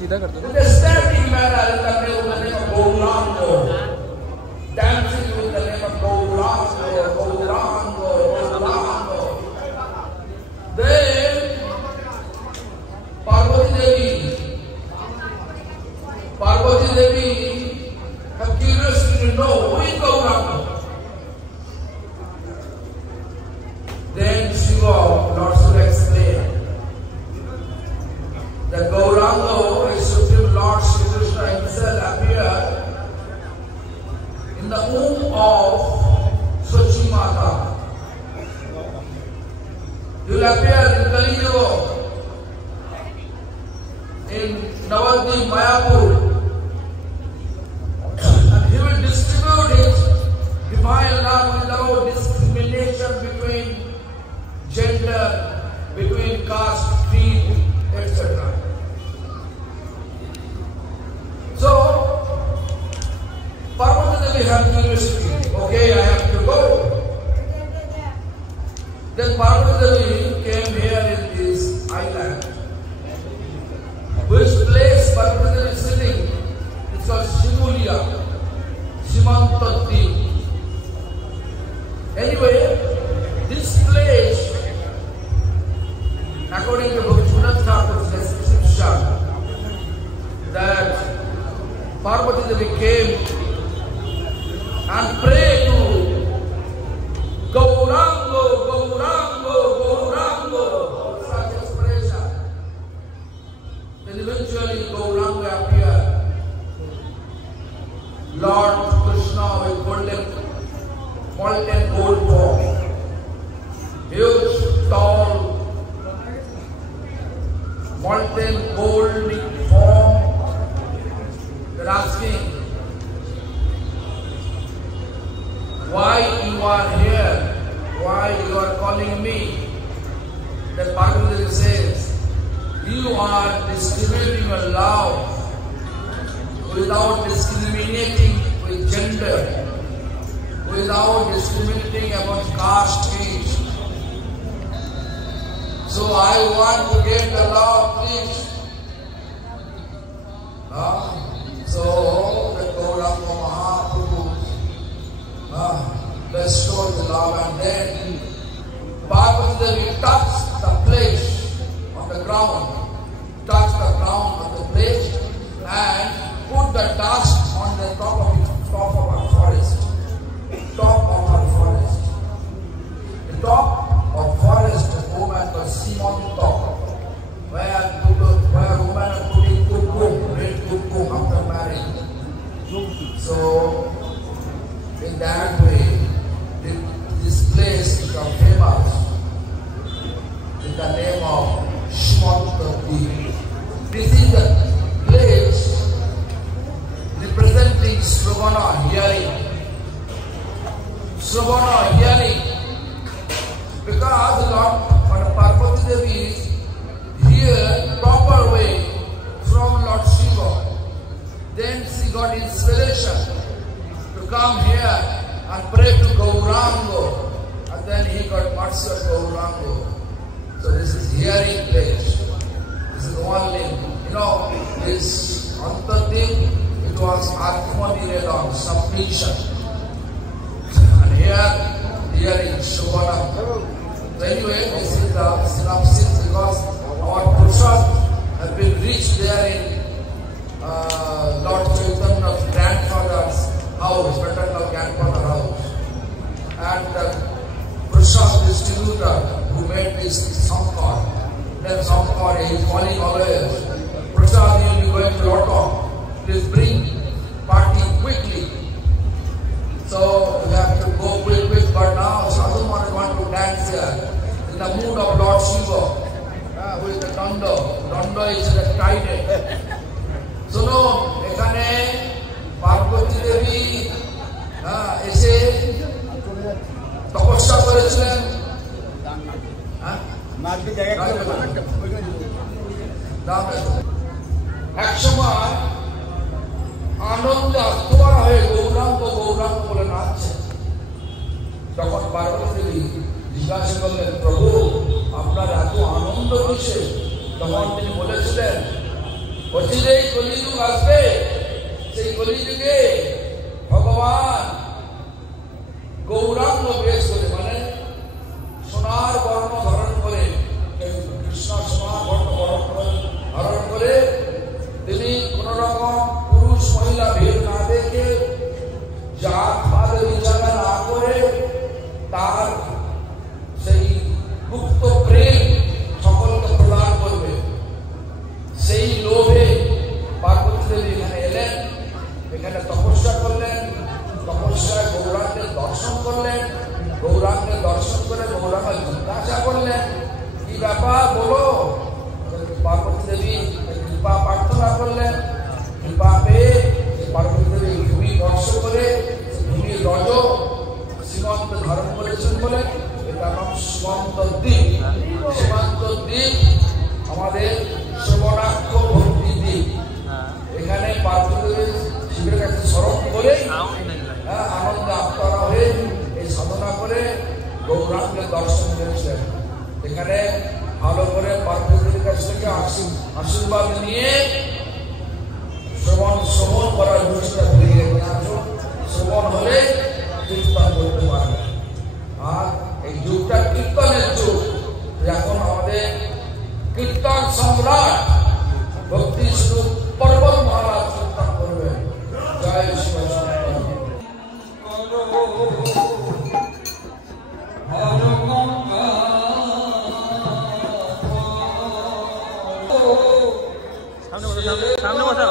सीधा कर दो। Standing manner in the name of Gauranga, dancing with the name of Gauranga, Gauranga, Gauranga. Then Parvati Devi have curiosity to know who is Gauranga. Then Shiva, Lord Shiva explained that Gauranga is Supreme Lord Shri Krishna himself appeared in the womb of Sachi Mata. He will appear in Kali Yuga, in Navadvip, Mayapur, and he will distribute his divine love without discrimination between gender, between caste, creed, etc. So, Parvati Devi had curiosity. Okay, I have to go. Then Parvati Devi came here in this island. Which place Parvati Devi is sitting? It's called Shimulia, Simantadweep. Anyway, this place, according to Bhaktivinoda Thakur's description, that Parvati Devi came and prayed to Gauranga, Gauranga, Gauranga, such expression. Then eventually Gauranga appeared. Lord Krishna with molten gold form, huge, tall, molten gold form. They're asking, why you are here? Why you are calling me? Then Parvati says, you are discriminating your love without discriminating with gender, without discriminating about caste, creed. So I want to get the love, please. So the Gauranga Mahaprabhu bestowed the love, and then Parvati Devi touched the place on the ground, touched the ground on the place, and put the dust on the top of our forest. Top of our forest. The top of forest, the woman was Simanta, where women are putting kukum, red kukum after marriage. So, in that way, this place became famous in the name of Simantadweep. This is the place representing Sravana, hearing. Sravana, hearing. Because Lord Parvati Devi is here proper way from Lord Shiva. Then she got inspiration to come here and pray to Gauranga, and then he got mercy of Gauranga. So this is hearing place. This is only, this Antadweep, it was Atma-nivedana, submission. And here in Shobhana. So anyway, this is the synopsis, because our Purusharth have been reached there in Lord Chaitanya's grandfather's house, maternal grandfather's house. And the Purusharth distributor who made this Sankar, then Sankar is calling always, Purusharth, you will be going to Lotto, please bring party quickly. So we have to go quick, but now Sadhu Maharaj want to dance here in the mood of Lord Shiva. Who is the Danda? Danda is the trident. So no, ekhane Parvati Devi এসে তপস্যা করেছিলেন। এক সময় আনন্দ আত্মহারা হয়ে গৌরাঙ্গ গৌরাঙ্গ বলে নাচছে। তখন পার্বতী দেবী জিজ্ঞাসা করলেন, প্রভু আপনার এত আনন্দ কিসে? তখন তিনি বলেছিলেন, অচিরেই কলিযুগ আসবে, সেই কলিযুগে ভগবান গৌরাঙ্গ বেশ করে, মানে সোনার বর্ণ ধারণ করে, কৃষ্ণ সোনার বর্ণ ধারণ করে তিনি কোন রকম পুরুষ মহিলা ভেদ না দেখে, জাত পাত বিচারা না করে, তার সেই মুক্ত প্রেম সকলকে প্রদান করবে, সেই লোভে পার্বতী দেবী এখানে এলেন, এখানে তপস্যা করলেন, তপস্যায় গৌরাঙ্গের দর্শন করলেন, গৌরাঙ্গের দর্শন করে গৌরাঙ্গ জিজ্ঞাসা করলেন কি ব্যাপার বলো। পার্বতী দেবী কৃপা প্রার্থনা করলেন, কৃপা পেয়ে পার্বতী দেবী ভূমি স্পর্শ করে ভূমি রজ সীমান্ত ধারণ করেছেন বলে এটার নাম সীমান্ত দ্বীপ। সীমান্ত দ্বীপ আমাদের শ্রবণাক্ষ ভক্তি দ্বীপ। এখানে পার্বতী দেবী শিবের কাছে স্মরণ করে আনন্দে আত্মরা হয়ে এই সাধনা করে গৌরাঙ্গের দর্শন করেছেন। এখানে ভালো করে পার্বতীর কাছ থেকে আশীর্বাদ নিয়ে শ্রবণ করার জিনিসটা ভুলে আসুন, শ্রবণ হলে কীর্তন করতে পারবে। আর এই যুগটা কীর্তনের যুগ। এখন আমাদের কীর্তন সম্রাট ভক্তি স্বরূপ পর্বত মহারাজ কীর্তন করবেন। জয় শিব। সামনে বসাও।